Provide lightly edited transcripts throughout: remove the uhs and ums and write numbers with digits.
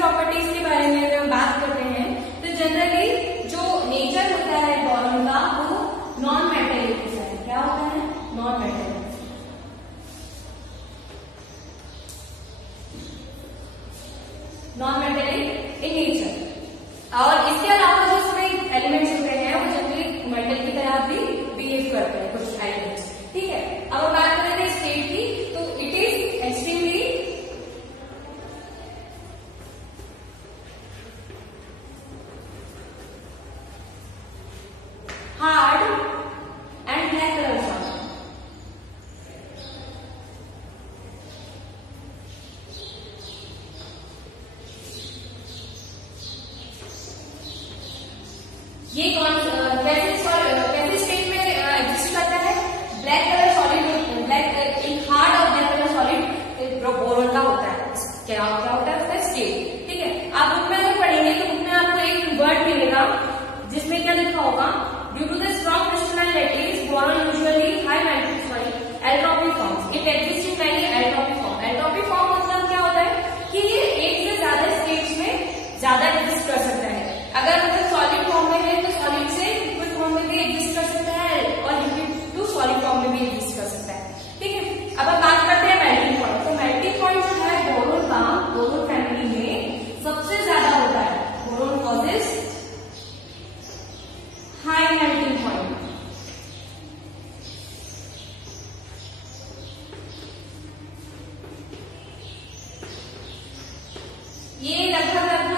Properties के बारे में अगर हम बात करते हैं तो जनरली जो नेचर होता है बोरॉन का वो नॉन मेटेलिक होता है। क्या होता है? Non metallic. Non metallic in nature. और इसके अलावा जो इसमें एलिमेंट्स होते हैं वो जनरली मेटल की तरह भी बिहेव करते हैं कुछ एलिमेंट्स। ठीक है, अब हम बात करेंगे स्टेट की, तो it is extremely hard and black colour solid. ये कौन कैसे स्टेट में एग्जिस्ट करता है? ब्लैक कलर सॉलिड, ब्लैक एक हार्ड और ब्लैक कलर सॉलिड बोरॉन का होता है। क्या होता है उसका स्टेट? ठीक है, आप बुक में अगर पढ़ेंगे तो बुक में आपको एक वर्ड मिलेगा जिसमें क्या लिखा होगा, due to the strong crystalline lattice boron usually high melting allotropy forms, it exist in many allotropy form. Allotropy form मतलब क्या होता है कि ये एक से ज्यादा स्टेट्स में ज्यादा एग्जिस्ट कर सकता है। अगर मतलब सॉलिड फॉर्म में है तो सॉलिड से लिक्विड फॉर्म में भी एग्जिस्ट कर सकता है और लिक्विड टू सॉलिड फॉर्म में भी एग्जिस्ट कर सकता है। ठीक है, अब हम बात करते हैं मेल्टिंग पॉइंट। तो मेल्टिंग पॉइंट जो है बोरॉन का, बोरॉन फैमिली में सबसे ज्यादा होता है। Boron causes high melting point. ये लगभग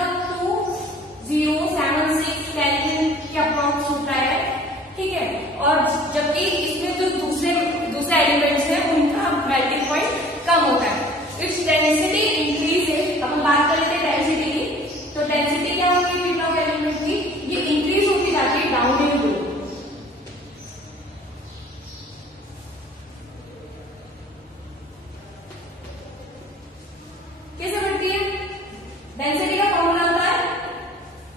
2076 केल्विन के अप्रॉक्स होता है। ठीक है, और जबकि इसमें जो दूसरे एलिमेंट्स हैं उनका मेल्टिंग पॉइंट कम होता है। Its density increase. अब हम बात कर लेते हैं डेंसिटी की, तो डेंसिटी क्या होगी हीट एलिमेंट की? ये इंक्रीज होती जाती है डाउन इन लो। कैसे बढ़ती है? डेंसिटी का फॉर्मूला होता है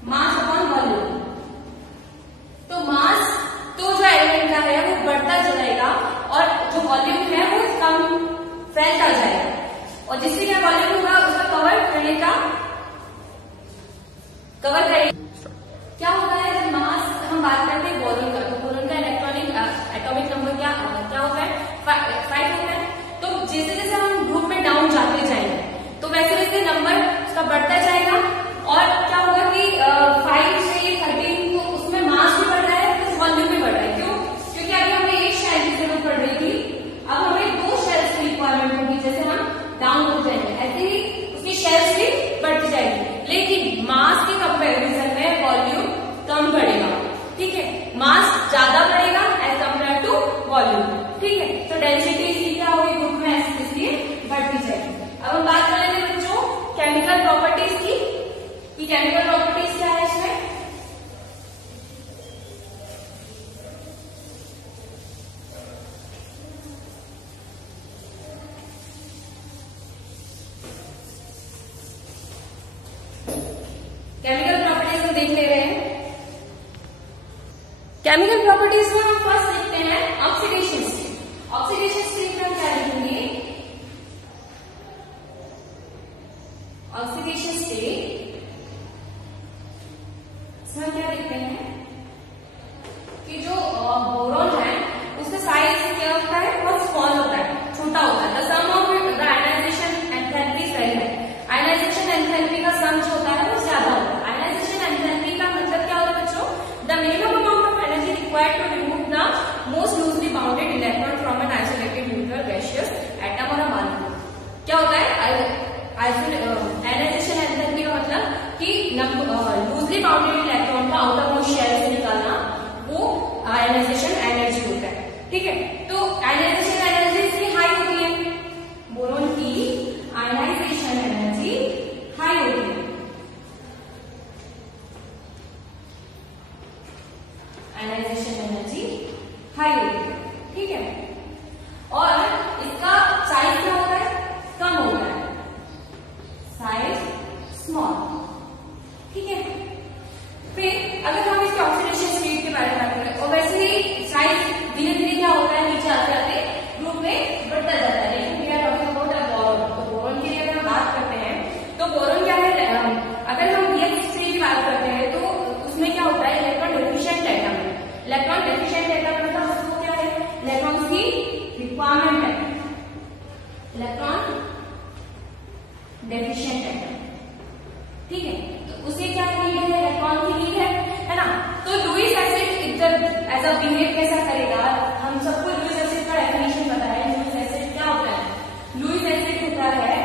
मास अपॉन वॉल्यूम। तो मास तो जो एलिमेंट का है वो बढ़ता जाएगा और जो वॉल्यूम है वो कम फैलता जाएगा, और जिससे क्या वॉल्यूम होगा उसका कवर करेगा। क्या होता है जब मास हम बात करते हैं बोरॉन का, तो बोरॉन का इलेक्ट्रॉनिक एटॉमिक नंबर क्या होता है? 5 होता है। तो जैसे जैसे हम ग्रुप में डाउन जाते जाएंगे तो वैसे वैसे नंबर उसका बढ़ता जाएगा, और क्या होगा कि 5 से 13 तो उसमें मास भी बढ़ रहा है तो वॉल्यूम भी बढ़ रहा है। क्यों? क्योंकि अभी हमें एक शेल की जरूरत पड़ रही थी, अब हमें 2 शेल्स की रिक्वायरमेंट होगी। जैसे हम डाउन हो जाएंगे ऐसे ही उसकी शेल्स भी बढ़ती जाएगी, लेकिन मास के कंपेरिजन में वॉल्यूम कम बढ़ेगा। ठीक है, मास ज्यादा बढ़ेगा एज कम्पेयर टू वॉल्यूम। ठीक है, तो डेंसिटी इसलिए क्या होगी ग्रुप में, इसलिए बढ़ती जाएगी। अब हम बात कर लेते हैं बच्चों केमिकल प्रॉपर्टीज की, कि केमिकल प्रॉपर्टीज क्या है इसमें। केमिकल प्रॉपर्टीज हम देख ले रहे हैं। केमिकल प्रॉपर्टीज में हम फर्स्ट देखते हैं ऑक्सीडेशन स्टेट। ऑक्सीडेशन स्टेट में हम क्या लिखेंगे? ऑक्सीडेशन स्टेट इसमें क्या देखते हैं कि जो बोरॉन है उसका साइज क्या होता है? बहुत स्मॉल होता है, छोटा होता है। The sum of the ionisation enthalpy is very high. Ionisation enthalpy का सम जो होता है वो ज्यादा होता है। आयनाइजेशन एंथैल्पी का मतलब क्या होता है बच्चों? The minimum amount of energy required to remove the most loosely bounded electron from an isolated nuclear gaseous atom और अ मॉलिक्यूल। क्या होता है आयनाइजेशन एंथैल्पी का मतलब कि लूजली बाउंडेड इलेक्ट्रॉन को आउटर मोस्ट शेल से निकालना, वो आयनाइजेशन एनर्जी होता है। ठीक है, तो आयनाइजेशन एनर्जी इसकी हाई होती है, बोरॉन की आयनाइजेशन एनर्जी हाई होती है। आयनाइजेशन एनर्जी हाई होती है। ठीक है, और इसका साइज क्या होता है? कम होता है, साइज स्मॉल। ठीक है, फिर अगर हम इसके ऑक्सीडेशन स्टेट के बारे में बात करें, और वैसे ही साइज धीरे धीरे क्या होता है नीचे आते आते ग्रुप में बढ़ता जाता है। लेकिन we are talking about boron. तो बोरॉन की अगर हम डेफिशिएंट एटम, ठीक है। तो उसे क्या नीड है, इलेक्ट्रॉन की नीड है ना। तो Lewis acid as a behave कैसा करेगा, हम सबको लुईस एसिड का डेफिनेशन पता है। लुईस एसिड क्या होता है, लुईस एसिड होता है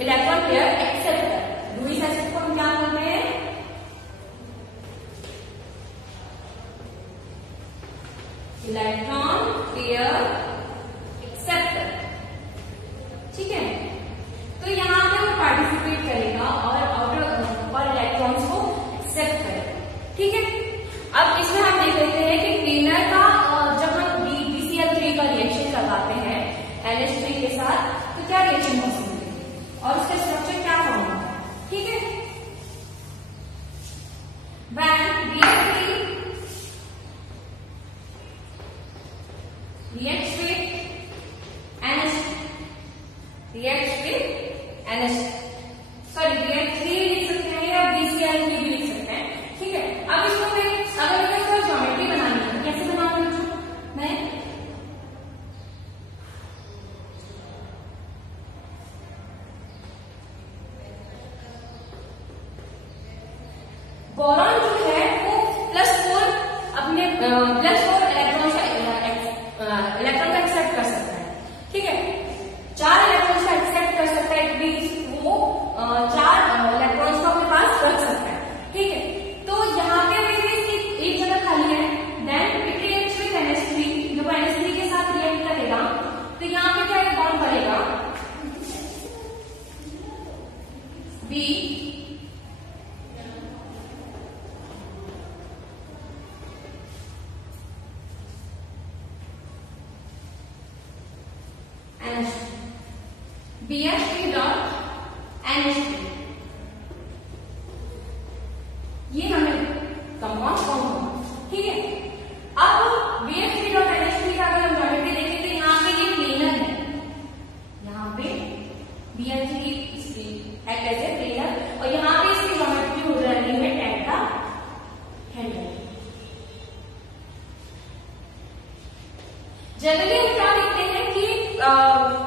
electron pair acceptor. Lewis acid को हम क्या बोलते हैं, इलेक्ट्रॉन पेयर एक्सेप्टर, ठीक है। तो यहाँ पे वो पार्टिसिपेट करेगा और इलेक्ट्रॉन्स को एक्सेप्ट करेगा, ठीक है। अब इसमें हम देख लेते हैं कि क्लीनर का जब हम BCl3 का रिएक्शन करवाते हैं NH3 के साथ, तो क्या रिएक्शन पॉसिबल है और उसका स्ट्रक्चर क्या फॉर्म होगा, ठीक है। When BF3 reacts with BF3 लिख सकते हैं या BCl3 भी लिख सकते हैं, ठीक है। अब इसको अगर मैं इसका ज्योमेट्री बनानी है, कैसे बनाऊंगी मैं, बोरॉन जो है वो +4 अपने +4 इलेक्ट्रॉन का एक्सेप्ट कर सकता है, ठीक है। 4 इलेक्ट्रॉन का एक्सेप्ट कर सकता है, वो 4 इलेक्ट्रॉन्स को अपने पास रख सकता है, ठीक है। तो यहाँ पे एक जगह खाली है, then it reacts with NH3, जब NH3 के साथ रिएक्ट करेगा तो यहाँ पे क्या बॉन्ड बनेगा, B BH3 डॉट NH3, ये हमें कंपाउंड फॉर्म होगा, ठीक है। अब BH3 डॉट NH3 का अगर हम ज्योमेट्री देखें तो यहाँ पे ये प्लेनर है, यहाँ पे BH3 act as a planar और यहाँ पे इसकी ज्योमेट्री हो रही है 10 का हैंडल। जनरली हम क्या देखते हैं कि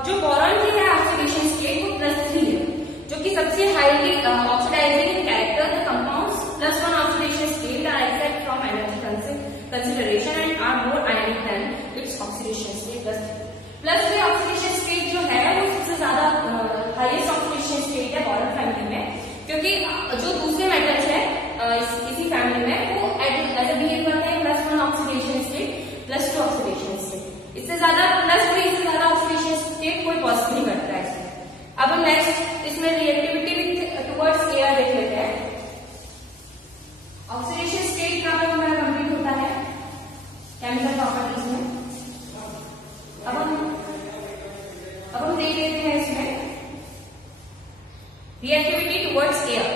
जो बोरॉन की है ऑक्सीडेशन स्टेट वो +3 है, जो कि सबसे highly oxidising character the compounds +1 oxidation state are except from energy consideration and are more ionic than its oxidation state +3 oxidation state जो है वो सबसे ज्यादा हाईएस्ट ऑक्सीडेशन स्टेट है बोरॉन फैमिली में, क्योंकि जो दूसरे मेटल्स है इसी फैमिली में वो एज ए बिहेव करते हैं +1 ऑक्सीडेशन स्टेट +2 ऑक्सीडेशन स्टेट, इससे ज्यादा +3 से ज्यादा ऑक्सीडेशन स्टेट कोई पॉसिबल नहीं करता है इसमें। अब हम नेक्स्ट इसमें रिएक्टिविटी विद टुवर्ड्स एयर देख लेते हैं। ऑक्सीडेशन स्टेट का हमारा कंप्लीट होता है केमिकल प्रॉपर्टीज में। अब हम देख लेते हैं इसमें reactivity towards air.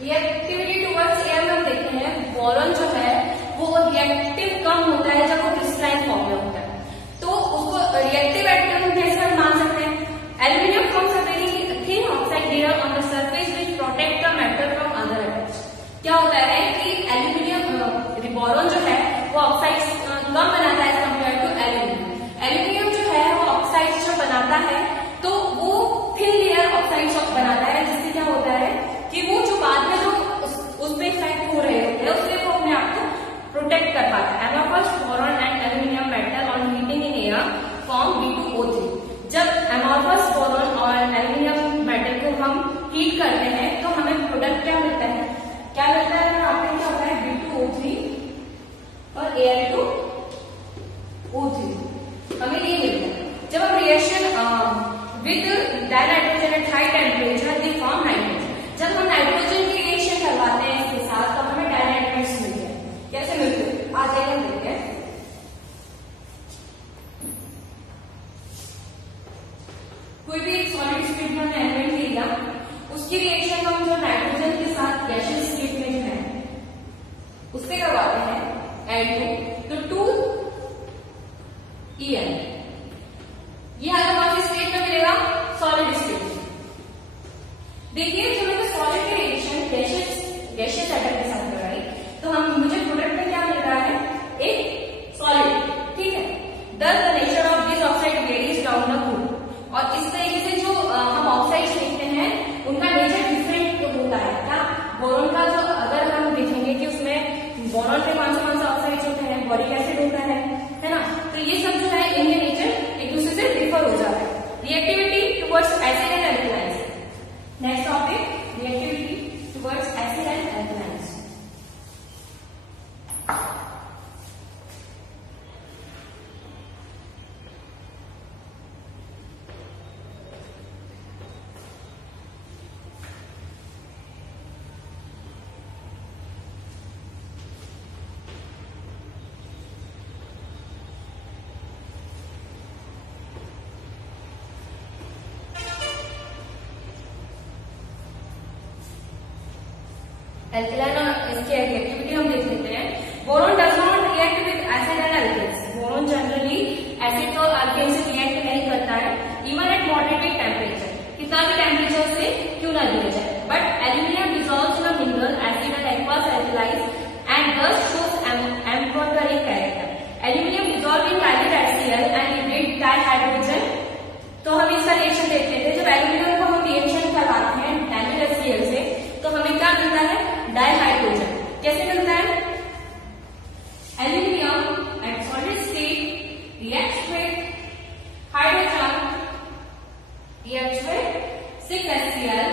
Reactivity towards air में हम देखते हैं बोरॉन जो है वो रिएक्टिव कम होता है जब वो क्रिस्टलाइन फॉर्म में होता है, तो उसको रिएक्टिव एटम कैसे हम मान सकते हैं। Aluminium forms a very thin oxide layer on the surface which protect the metal from other attacks. क्या होता है कि एल्यूमिनियम बोरॉन जो है वो ऑक्साइड्स कम बनाता है कंपेयर टू एल्यूमिनियम। एल्यूमिनियम जो है वो ऑक्साइड्स जो बनाता है तो वो थिन लेयर ऑक्साइड्स बनाता है, जिससे क्या होता है कि वो जो बाद में जो उस पे इफेक्ट हो रहे होते हैं उससे वो अपने आप को प्रोटेक्ट कर पाता है। Amorphous boron and aluminium metal on heating in air form B2O3। जब एमोर्फस बोरॉन और एल्यूमिनियम मेटल को हम हीट करते हैं तो हमें प्रोडक्ट क्या मिलता है, क्या मिलता है आपको, क्या होता है B2O3 और Al2O3 हमें ये मिलता है। जब हम reaction with dinitrogen at high temperature they form nitrogen. जब हम नाइट्रोजन की रिएक्शन करवाते हैं इसके साथ तो हमें डाइनाइट्रेट्स मिलते हैं। कैसे मिलते हैं आज हम देखते हैं। कोई भी एक सॉलिड स्टेट में एलिमेंट लेगा, उसकी रिएक्शन हम जो नाइट्रोजन के साथ गैसियस स्टेट में जो है उससे करवाते हैं Al2, तो 2 EN। ये हमें कौन सी स्टेट में मिलेगा? Solid state. देखिए जब हमें सॉलिड के रिएक्शन गैशियस एटम के साथ कर रहा है तो हम मुझे प्रोडक्ट में क्या मिल रहा है? एक सॉलिड, ठीक है। Thus the nature of this oxide varies down the group। और इस तरीके से जो हम ऑक्साइड देखते हैं उनका नेचर डिफरेंट होता है। क्या बोरॉन का जो अगर हम देखेंगे कि उसमें बोरॉन में कौन से ऑक्साइड होते हैं, बोरिक एसिड होता है ना, तो ये सब जो है इनके नेचर एक दूसरे से डिफर हो जाता है। Reactivity towards acid and alkalines. Next topic, reactivity towards acid and alkalines. Alkaline और इसकी एक्टिविटी हम देख लेते हैं। Boron does not react with acid and alkanes. Boron generally acid और अल्केन से रिएक्ट नहीं करता है, इवन एट मॉडरेट टेम्परेचर, कितना भी टेम्परेचर से क्यों ना दिया जाए। But aluminium dissolves in a mineral acid and aqueous alkalies and thus shows amphoteric character। Aluminium dissolve in dilute HCl and liberate dihydrogen. तो हम इसका रिएक्शन देखते थे, जब एल्यूमिनियम को हम रिएक्शन कराते हैं डाइल्यूट HCl से तो हमें क्या मिलता है? डाइहाइड्रोजन। कैसे मिलता है? Aluminium at solid state reacts with hydrogen, reacts with 6HCl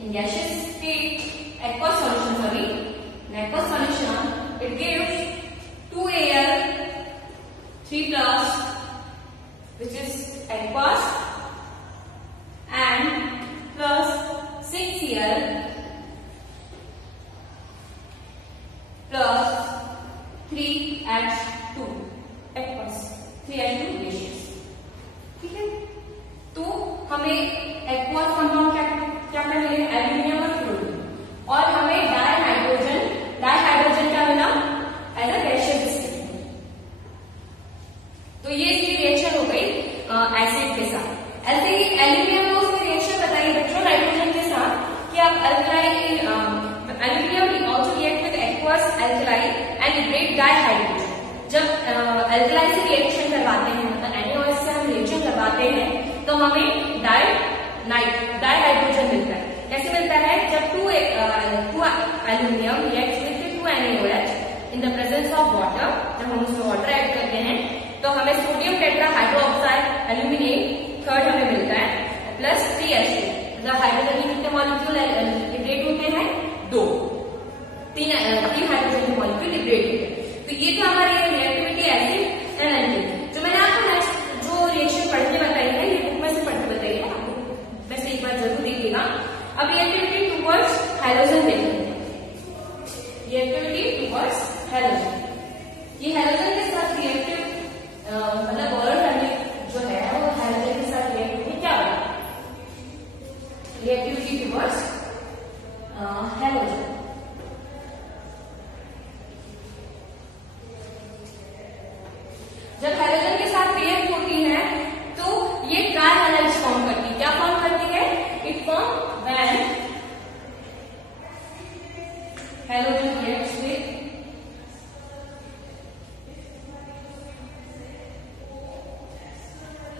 in gaseous state, aqueous solution, sorry, in aqueous solution it gives 2Al 3 plus which is aqueous and plus 6Cl plus 3H2 aqueous, 3H2 gaseous, ठीक है। तो हमें aqueous compound क्या मिले? Aluminium और fluorine. और हमें dihydrogen क्या मिला? As a gaseous state. तो ये इसकी रिएक्शन हो गई एसिड के साथ। ऐसे ही एल्यूमिनियम को उसकी रिएक्शन बताइए बच्चों नाइट्रोजन के साथ कि आप aluminium also react with aqueous alkali and liberate dihydrogen. जब अल्कलाई से रिएक्शन करवाते हैं, मतलब NaOH से हम रिएक्शन करवाते हैं तो हमें डाइहाइड्रोजन मिलता है। कैसे मिलता है? जब 2 aluminium react with 2 NaOH in the presence of water, जब हम उसमें वाटर ऐड करते हैं तो हमें sodium tetra hydroxide aluminate third हमें मिलता है प्लस 3H2। मतलब हाइड्रोजन के कितने मॉलिक्यूल लिबरेट होते हैं? 2। 3 हाइड्रोजन के मॉलिक्यूल लिबरेट होते हैं। तो ये तो हमारी रिएक्टिविटी एसिड एंड अल्केन। जो मैंने आपको नेक्स्ट जो रिएक्शन पढ़ के बताई है ये बुक में से पढ़ के बताइए, वैसे एक बार जरूर देखिएगा। अब रिएक्टिविटी टुवर्ड्स हैलोजन देखेंगे। रिएक्टिविटी टुवर्ड्स हैलोजन, ये हैलोजन के साथ रिएक्टिव मतलब बोरॉन एटम जो है वो हैलोजन के साथ रिएक्ट होकर क्या बना? Reactivity towards halogen. जब हैलोजन के साथ रिएक्ट होती है तो ये ट्राई हैलाइड्स फॉर्म करती है। क्या फॉर्म करती है? It form when halogen reacts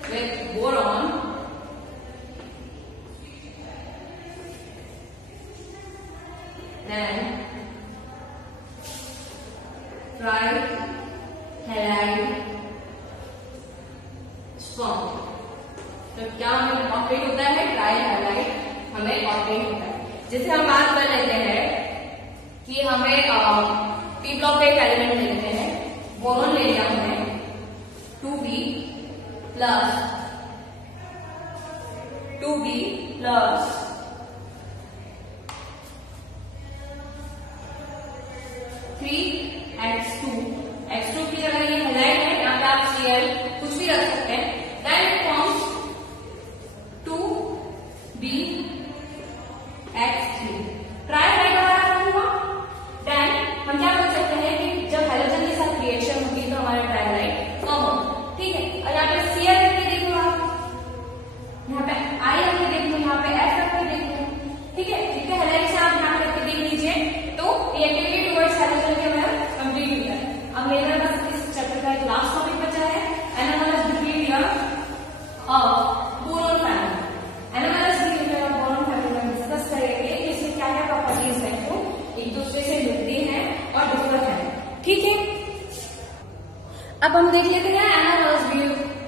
with boron then trihalide form. तो क्या हमें ऑप्टेन होता है? ट्राइहैलाइड हमें ऑप्टेन होता है। जैसे हम बात कर लेते हैं कि हमें पी ब्लॉक का एक एलिमेंट ले लेते हैं, बोरॉन ले लिया हमने 2b प्लस 3H2। H2 की जगह ये हैलाइड है, यहाँ पे आप Cl कुछ भी रख सकते हैं। Then it forms 2BH3। Trihalide हमारा हुआ। देन हम क्या कर सकते हैं कि जब हैलोजन के साथ रिएक्शन होती है तो हमारा ट्राइहैलाइड फॉर्म अब हम देख लेते हैं analogy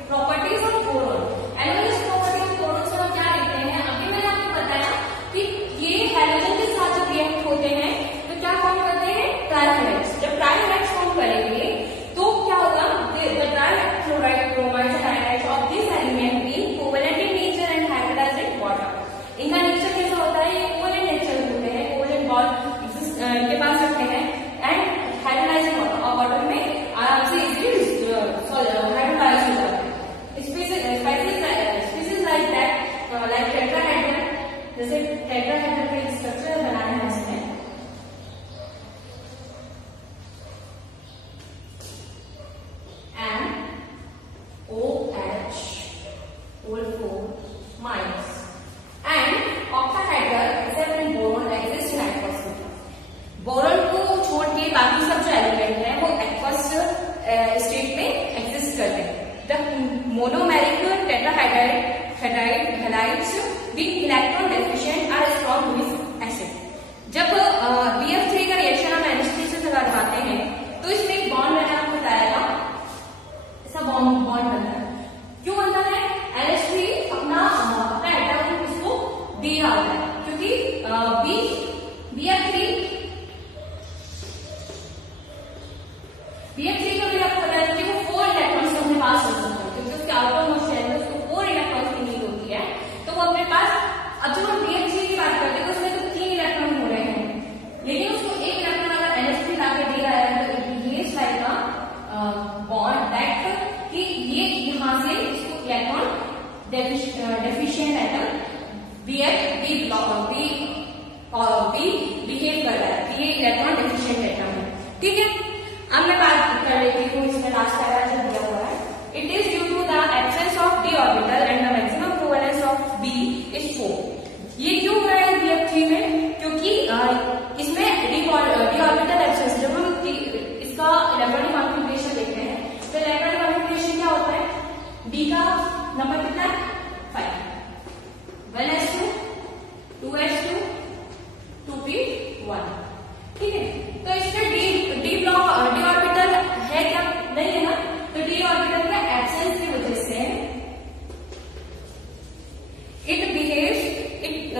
properties of boron. Analogy property of boron से हम क्या देखते हैं, अभी मैंने आपको बताया कि ये हैलोजन के साथ जब रिएक्ट होते हैं तो क्या फॉर्म करते हैं, ट्राइहैलाइड्स। जब ट्राइहैलाइड्स फॉर्म करेंगे तो क्या होगा, the trichloride bromide hydride of this element being covalent in nature and hybridised in water. इनका नेचर कैसा होता है, ये कोवैलेंट नेचर होते हैं, कोवैलेंट बॉन्ड इनके पास रखते हैं एंड हाइब्रिडाइज्ड इन वाटर, और वाटर में आराम से इजीली हाइब्रिडाइज हो जाते हैं। Species like that like tetrahedron, जैसे टेट्राहेड्रन का स्ट्रक्चर बनाया है इसमें, OH O4 minus and octahedral except in boron exists in aqueous state। Boron को छोड़ के बाकी सब जो एलिमेंट है वो एक्वस स्टेट में एग्जिस्ट करते हैं। The monomeric tetrahydride halides being electron deficient are strong base acid. जब BF3 का रिएक्शन हम NH3 से लगाते हैं तो इसमें एक बॉन्ड मैंने आपको बताया था, ऐसा बॉन्ड बनता है। क्यों बनता है, NH3 अपना एटम इसको दे रहा है, क्योंकि BF3 का भी आपको पता है कि वो 4 इलेक्ट्रॉन्स अपने पास हो सकते हैं, क्योंकि उसके आउटर मोस्ट शेल में उसको 4 इलेक्ट्रॉन्स की नीड होती है, तो वो अपने पास। अब जब हम BF3 की बात करते हैं तो उसमें तो 3 इलेक्ट्रॉन हो रहे हैं, लेकिन उसको 1 इलेक्ट्रॉन अगर NH3 लाके दे रहा है तो it behaves like a bond that कि ये यहाँ से इसको electron deficient atom B behave कर रहा है, ये इलेक्ट्रॉन डेफिशिएंट एटम है। ठीक है, अब मैं बात कर लेती हूँ इसमें लास्ट पैराग्राफ जो दिया हुआ है। It is due to the absence of d orbital and the maximum covalence of B is 4। ये क्यों हो रहा है BF3 में, क्योंकि इसमें d ऑर्बिटल एब्सेंस, जब हम इसका इलेक्ट्रॉनिक कॉन्फिगरेशन देखते हैं तो इलेक्ट्रॉनिक कॉन्फिगरेशन क्या होता है, d का नंबर कितना है, 5, 1s2 2s2 2p1। ठीक है, तो इसमें d ऑर्बिटल है क्या, नहीं है ना, तो d ऑर्बिटल का एब्सेंस की वजह से it behaves the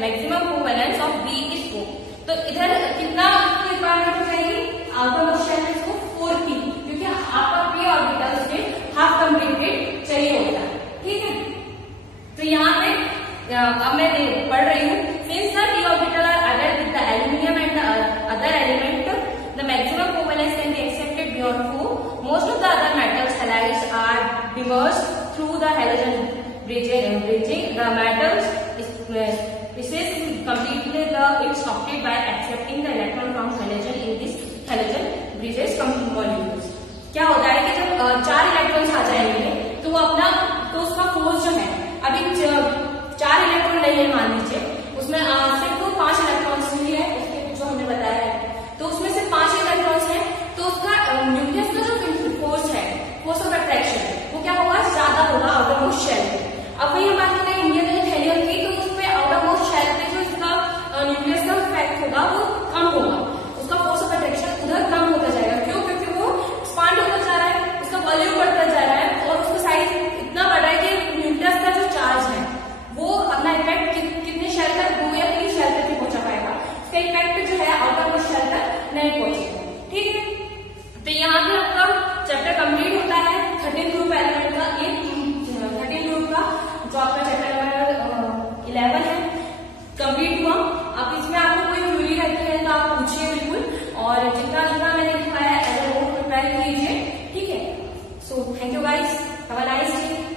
maximum covalence of B is 4। तो इधर कितना रिक्वायरमेंट हो जाएगी, आउटर मोस्ट शेल में इसको 4 की, क्योंकि आपका p ऑर्बिटल उसमें हाफ कंप्लीटेड चाहिए होता है। ठीक है, तो यहाँ पे अब मैं पढ़ रही हूँ, since the d orbital are added with the aluminum and the other element, the maximum covalence can be accepted beyond 4. Most of the other metals halides are diverged through the halogen bridging. The metals is completely its octet by accepting the electron from halogen in this halogen bridges molecules। क्या होता है कि जब 4 electrons आ जाएंगे तो वो अपना, तो उसका फोर्स जो है, अभी 4 इलेक्ट्रॉन नहीं है मान लीजिए, उसमें सिर्फ 5 इलेक्ट्रॉन्स ही है, उसके जो हमने बताया है, तो उसमें से 5 इलेक्ट्रॉन्स है, तो उसका न्यूक्लियस का जो फोर्स है, फोर्स ऑफ अट्रैक्शन, वो क्या होगा, ज्यादा होगा आउटर मोस्ट शेल पे। अब वही हम बात करें इंडियन एंड हेलियम की, तो उस पर आउटर मोस्ट शेल पे जो इसका न्यूक्लियस का इफेक्ट होगा वो कम होगा, उसका फोर्स ऑफ अट्रैक्शन उधर कम होता जाएगा। क्यों, क्योंकि वो एक्सपांड होता जा रहा है, उसका वॉल्यूम बढ़ता जा रहा है और उसका साइज इतना बड़ा है कि न्यूक्लियस का जो चार्ज है वो अपना इफेक्ट कितने शेल तक, 2 या 3 शेल तक ही पहुंचा पाएगा, उसका इफेक्ट जो है आउटर मोस्ट शेल तक नहीं पहुंचेगा। ठीक है, तो यहाँ पे आपका चैप्टर कंप्लीट होता है 13 ग्रुप एलिमेंट का, 13 ग्रुप का जो आपका चैप्टर नंबर 11 है कंप्लीट हुआ। अब इसमें आपको कोई क्वेरी रहती है तो आप पूछिए बिल्कुल, और जितना जितना मैंने दिखाया है एज अ नोट प्रिपेयर कीजिए। ठीक है, so thank you guys, have a nice day.